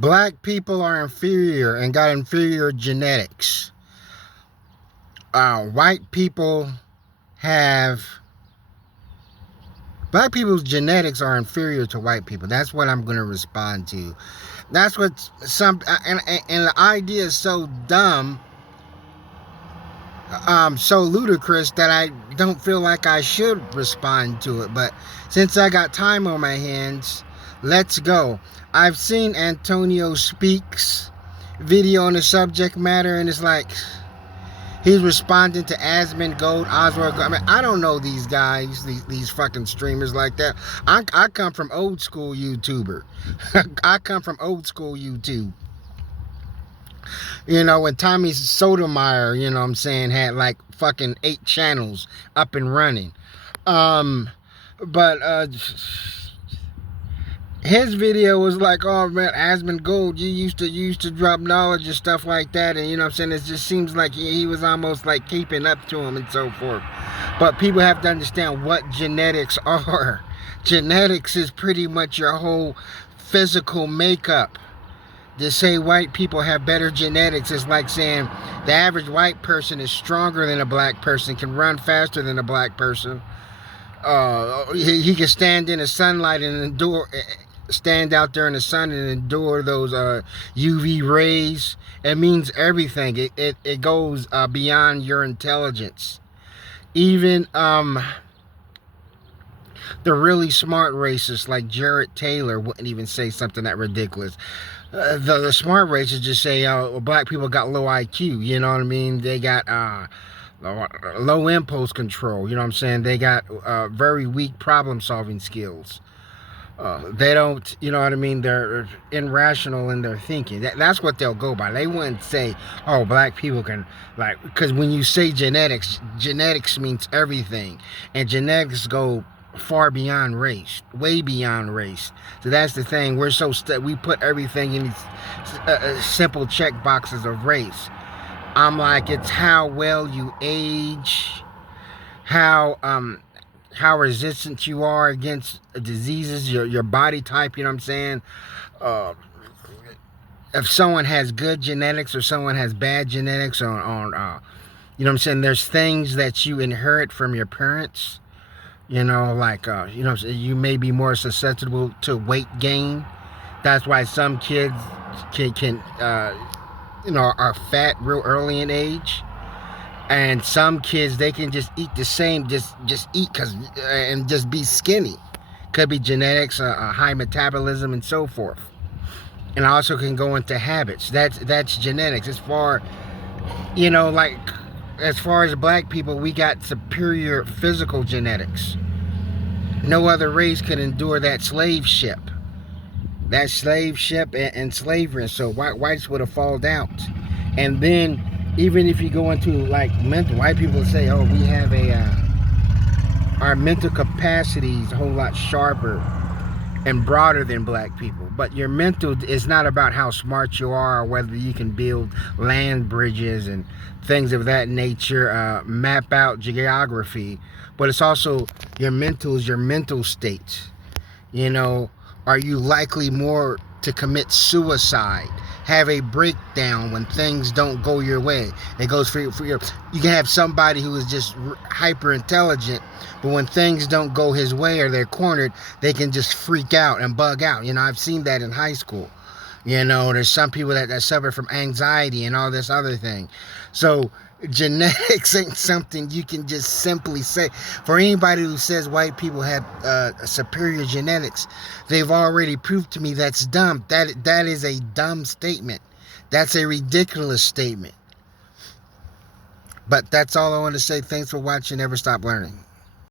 Black people are inferior and got inferior genetics. White people have Black people's genetics are inferior to white people. That's what I'm going to respond to. That's what and the idea is so dumb, so ludicrous that I don't feel like I should respond to it. But since I got time on my hands, let's go. I've seen Antonio Speaks video on the subject matter, and it's like he's responding to Asmund Gold, Oswald Gold. I mean, I don't know these guys, these fucking streamers like that. I come from old school YouTuber. I come from old school YouTube. You know, when Tommy Sotomayor, you know what I'm saying, had like fucking 8 channels up and running. Um, but his video was like, oh man, Asmund Gold, you used to drop knowledge and stuff like that, and you know what I'm saying, it just seems like he was almost like keeping up to him and so forth. But people have to understand what genetics are. Genetics is pretty much your whole physical makeup. To say white people have better genetics is like saying the average white person is stronger than a black person, can run faster than a black person. He can stand in the sunlight and stand out there in the sun and endure those UV rays. It means everything. It goes beyond your intelligence. Even the really smart racists like Jared Taylor wouldn't even say something that ridiculous. The smart racists just say, oh, black people got low IQ. You know what I mean? They got low impulse control. You know what I'm saying? They got very weak problem solving skills. They don't, you know what I mean? They're irrational in their thinking. That's what they'll go by. They wouldn't say, oh, black people can, like, because when you say genetics, genetics means everything. And genetics go far beyond race, way beyond race. So that's the thing. We're so, we put everything in these simple check boxes of race. I'm like, it's how well you age, how resistant you are against diseases, your body type, you know what I'm saying? Uh, if someone has good genetics or someone has bad genetics you know what I'm saying? There's things that you inherit from your parents, you know, like, you know, you may be more susceptible to weight gain. That's why some kids can you know, are fat real early in age. And some kids, they can just eat the same, just eat and just be skinny. Could be genetics, high metabolism, and so forth. And also can go into habits. That's genetics. As far, you know, like as far as black people, we got superior physical genetics. No other race could endure that slave ship. And slavery. And so whites would have fallen out. And then even if you go into like mental, white people say, oh, we have our mental capacity is a whole lot sharper and broader than black people. But your mental is not about how smart you are or whether you can build land bridges and things of that nature, map out geography, but it's also your mental state. You know, are you likely more to commit suicide, have a breakdown when things don't go your way? It goes for your. You can have somebody who is just hyper intelligent, but when things don't go his way or they're cornered, they can just freak out and bug out. You know, I've seen that in high school. You know, there's some people that suffer from anxiety and all this other thing. So genetics ain't something you can just simply say. For anybody who says white people have superior genetics, they've already proved to me that's dumb. That is a dumb statement. That's a ridiculous statement. But that's all I want to say. Thanks for watching. Never stop learning.